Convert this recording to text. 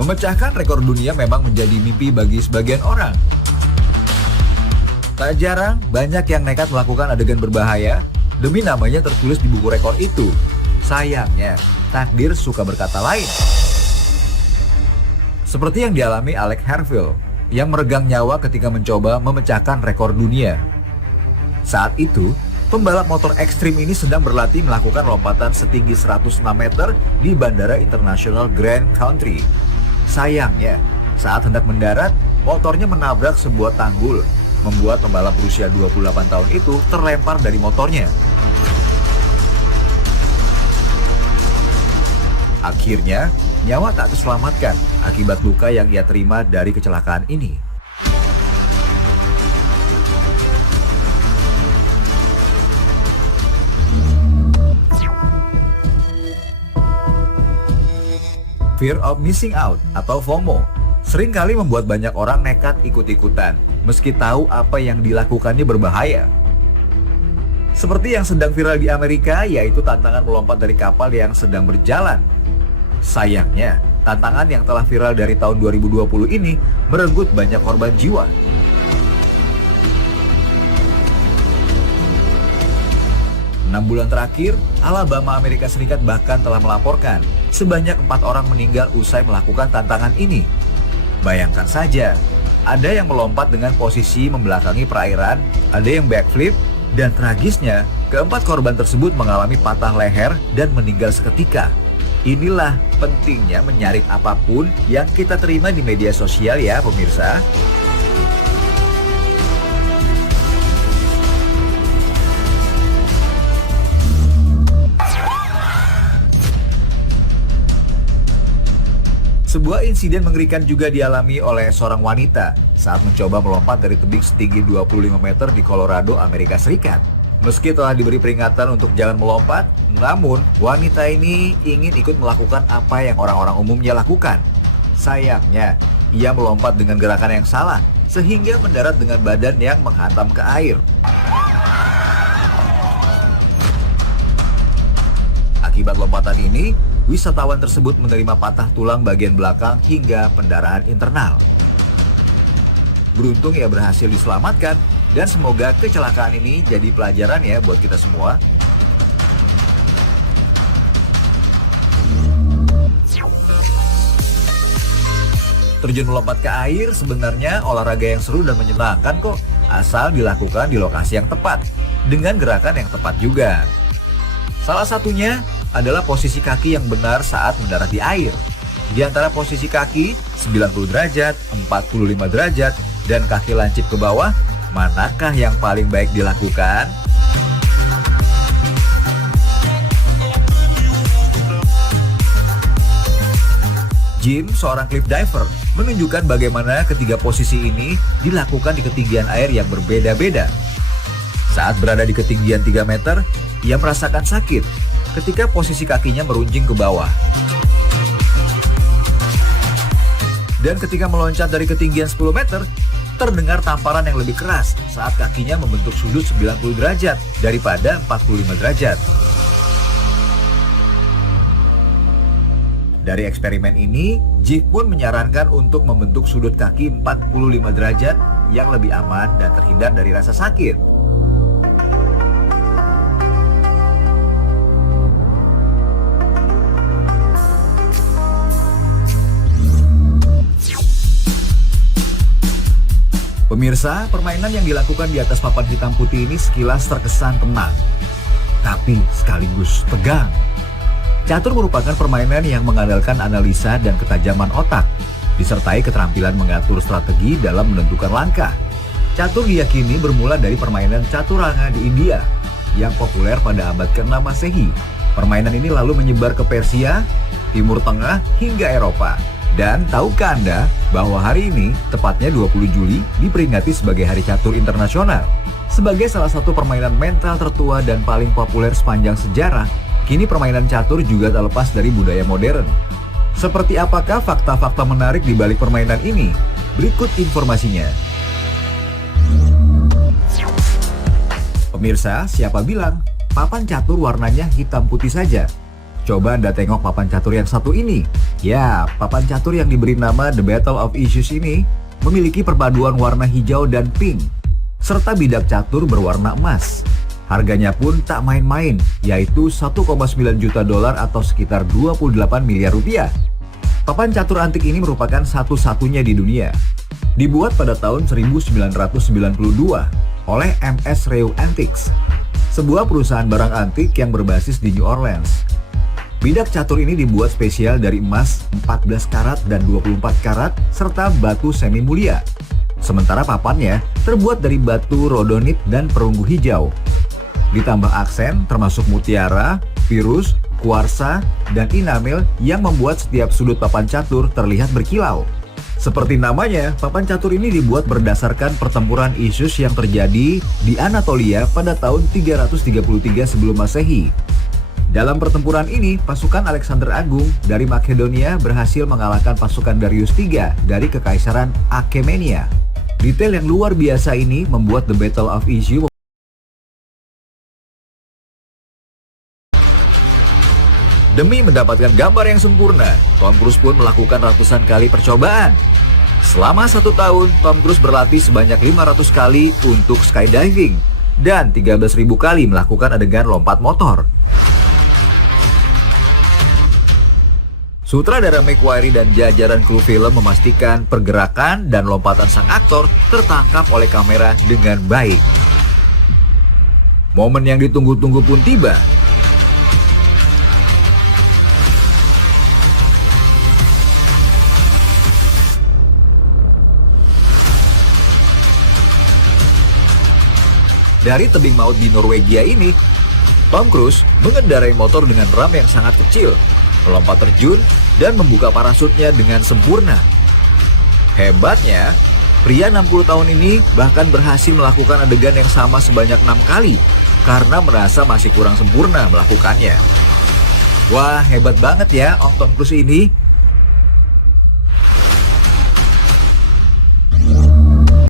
Memecahkan rekor dunia memang menjadi mimpi bagi sebagian orang. Tak jarang, banyak yang nekat melakukan adegan berbahaya demi namanya tertulis di buku rekor itu. Sayangnya, takdir suka berkata lain. Seperti yang dialami Alex Harville, yang meregang nyawa ketika mencoba memecahkan rekor dunia. Saat itu, pembalap motor ekstrim ini sedang berlatih melakukan lompatan setinggi 106 meter di Bandara Internasional Grand Country. Sayangnya, saat hendak mendarat, motornya menabrak sebuah tanggul, membuat pembalap berusia 28 tahun itu terlempar dari motornya. Akhirnya, nyawa tak terselamatkan akibat luka yang ia terima dari kecelakaan ini. Fear of missing out atau FOMO seringkali membuat banyak orang nekat ikut-ikutan meski tahu apa yang dilakukannya berbahaya. Seperti yang sedang viral di Amerika, yaitu tantangan melompat dari kapal yang sedang berjalan. Sayangnya, tantangan yang telah viral dari tahun 2020 ini merenggut banyak korban jiwa. Enam bulan terakhir, Alabama, Amerika Serikat bahkan telah melaporkan sebanyak 4 orang meninggal usai melakukan tantangan ini. Bayangkan saja, ada yang melompat dengan posisi membelakangi perairan, ada yang backflip, dan tragisnya, keempat korban tersebut mengalami patah leher dan meninggal seketika. Inilah pentingnya menyaring apapun yang kita terima di media sosial ya pemirsa. Sebuah insiden mengerikan juga dialami oleh seorang wanita saat mencoba melompat dari tebing setinggi 25 meter di Colorado, Amerika Serikat. Meski telah diberi peringatan untuk jangan melompat, namun wanita ini ingin ikut melakukan apa yang orang-orang umumnya lakukan. Sayangnya, ia melompat dengan gerakan yang salah, sehingga mendarat dengan badan yang menghantam ke air. Akibat lompatan ini, wisatawan tersebut menerima patah tulang bagian belakang hingga pendarahan internal. Beruntung ia berhasil diselamatkan dan semoga kecelakaan ini jadi pelajaran ya buat kita semua. Terjun melompat ke air sebenarnya olahraga yang seru dan menyenangkan kok, asal dilakukan di lokasi yang tepat, dengan gerakan yang tepat juga. Salah satunya adalah posisi kaki yang benar saat mendarat di air. Di antara posisi kaki 90 derajat, 45 derajat, dan kaki lancip ke bawah, manakah yang paling baik dilakukan? Jim, seorang cliff diver, menunjukkan bagaimana ketiga posisi ini dilakukan di ketinggian air yang berbeda-beda. Saat berada di ketinggian 3 meter, ia merasakan sakit ketika posisi kakinya meruncing ke bawah. Dan ketika meloncat dari ketinggian 10 meter, terdengar tamparan yang lebih keras saat kakinya membentuk sudut 90 derajat daripada 45 derajat. Dari eksperimen ini, Jim pun menyarankan untuk membentuk sudut kaki 45 derajat yang lebih aman dan terhindar dari rasa sakit. Pemirsa, permainan yang dilakukan di atas papan hitam putih ini sekilas terkesan tenang, tapi sekaligus tegang. Catur merupakan permainan yang mengandalkan analisa dan ketajaman otak, disertai keterampilan mengatur strategi dalam menentukan langkah. Catur diyakini bermula dari permainan caturanga di India, yang populer pada abad ke-6 Masehi. Permainan ini lalu menyebar ke Persia, Timur Tengah, hingga Eropa. Dan tahukah Anda bahwa hari ini, tepatnya 20 Juli, diperingati sebagai Hari Catur Internasional? Sebagai salah satu permainan mental tertua dan paling populer sepanjang sejarah, kini permainan catur juga tak lepas dari budaya modern. Seperti apakah fakta-fakta menarik di balik permainan ini? Berikut informasinya. Pemirsa, siapa bilang papan catur warnanya hitam putih saja? Coba Anda tengok papan catur yang satu ini. Ya, papan catur yang diberi nama The Battle of Issues ini memiliki perpaduan warna hijau dan pink, serta bidak catur berwarna emas. Harganya pun tak main-main, yaitu 1,9 juta dolar atau sekitar 28 miliar rupiah. Papan catur antik ini merupakan satu-satunya di dunia. Dibuat pada tahun 1992 oleh MS Reu Antiques, sebuah perusahaan barang antik yang berbasis di New Orleans. Bidak catur ini dibuat spesial dari emas 14 karat dan 24 karat serta batu semi mulia. Sementara papannya terbuat dari batu rhodonit dan perunggu hijau. Ditambah aksen termasuk mutiara, virus, kuarsa, dan enamel yang membuat setiap sudut papan catur terlihat berkilau. Seperti namanya, papan catur ini dibuat berdasarkan pertempuran Issus yang terjadi di Anatolia pada tahun 333 sebelum Masehi. Dalam pertempuran ini, pasukan Alexander Agung dari Makedonia berhasil mengalahkan pasukan Darius III dari Kekaisaran Achaemenida. Detail yang luar biasa ini membuat The Battle of Issus demi mendapatkan gambar yang sempurna. Tom Cruise pun melakukan ratusan kali percobaan. Selama 1 tahun, Tom Cruise berlatih sebanyak 500 kali untuk skydiving dan 13.000 kali melakukan adegan lompat motor. Sutradara McQuarrie dan jajaran kru film memastikan pergerakan dan lompatan sang aktor tertangkap oleh kamera dengan baik. Momen yang ditunggu-tunggu pun tiba. Dari tebing maut di Norwegia ini, Tom Cruise mengendarai motor dengan ram yang sangat kecil, melompat terjun, dan membuka parasutnya dengan sempurna. Hebatnya, pria 60 tahun ini bahkan berhasil melakukan adegan yang sama sebanyak 6 kali karena merasa masih kurang sempurna melakukannya. Wah, hebat banget ya Om Tom Cruise ini.